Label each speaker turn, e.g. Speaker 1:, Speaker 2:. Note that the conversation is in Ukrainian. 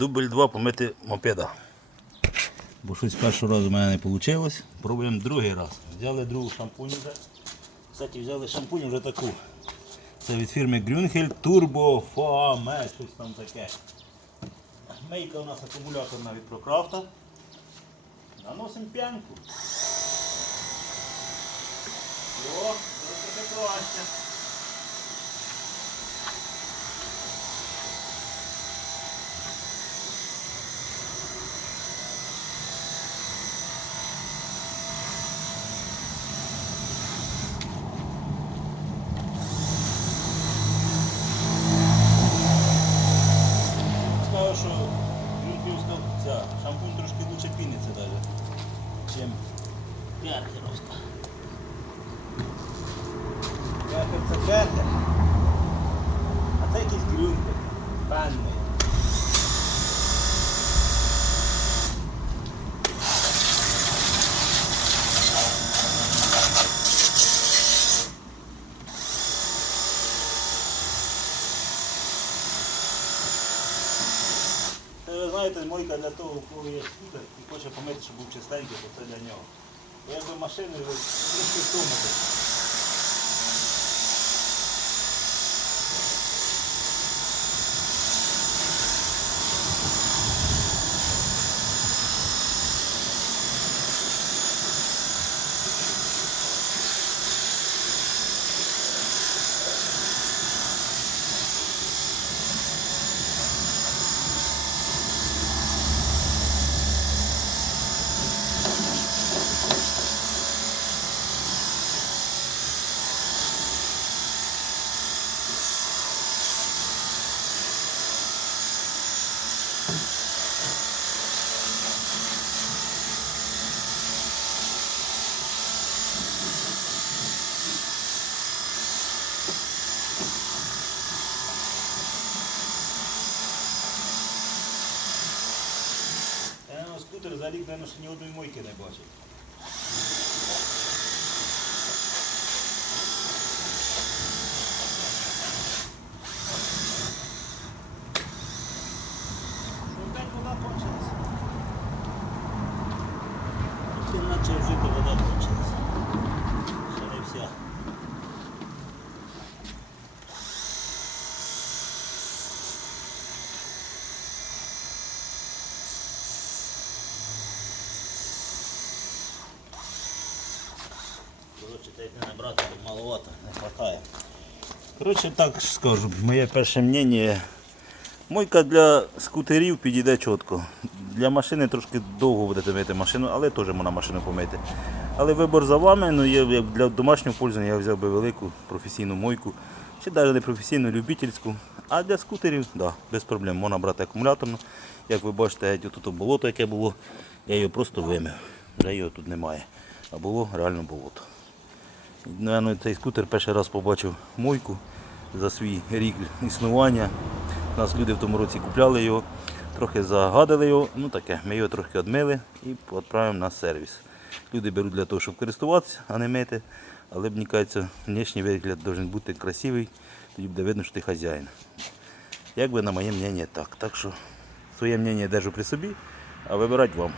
Speaker 1: дубль 2 помити мопеда. Бо щось першого разу в мене не вийшло. Пробуємо другий раз. Взяли другу шампунь вже. Кстати, взяли шампунь вже таку. Це від фірми Grünheld Turbo Foame, щось там таке. Мейка у нас акумуляторна від Procraft. Наносимо п'янку. О, трохи краще. Скажу, що Юрківська ця шампунь трошки лучше піниться далі, чим п'ятеровська. Берхер це Берхер. А це якийсь Грюнкер. Знаєте, мойка для того, у кого є скутер і хоче помити, щоб був чистенький, то це для нього. Бо Якби машини ви трішки втомити. Я на скутер за рік, мабуть, ще ні одної мойки не бачив. Ну, опять вода кончилась. Тут наче вже вода кончилась. Ще не вся. Не набрати, бо маловато, не хватає. Коротше, так скажу, моє перше мнення. Мойка для скутерів підійде чітко. Для машини трошки довго будете мити машину, але теж можна машину помити. Але вибор за вами, ну я для домашнього пользування я взяв би велику професійну мойку. Чи навіть не професійну, любительську. А для скутерів, да, без проблем. Можна брати акумуляторну. Як ви бачите, тут болото, яке було, я його просто вимив. Вже його тут немає. А було реально болото. Наверно, цей скутер перший раз побачив мойку за свій рік існування. У нас люди в тому році купляли його, трохи загадили його, ну таке, ми його трохи відмили і відправимо на сервіс. Люди беруть для того, щоб користуватися, а не мити. Але мені кажеться, внешній вигляд має бути красивий, тоді буде видно, що ти хазяїн. Якби на моє мнення так. Так що своє мнення держу при собі, а вибирати вам.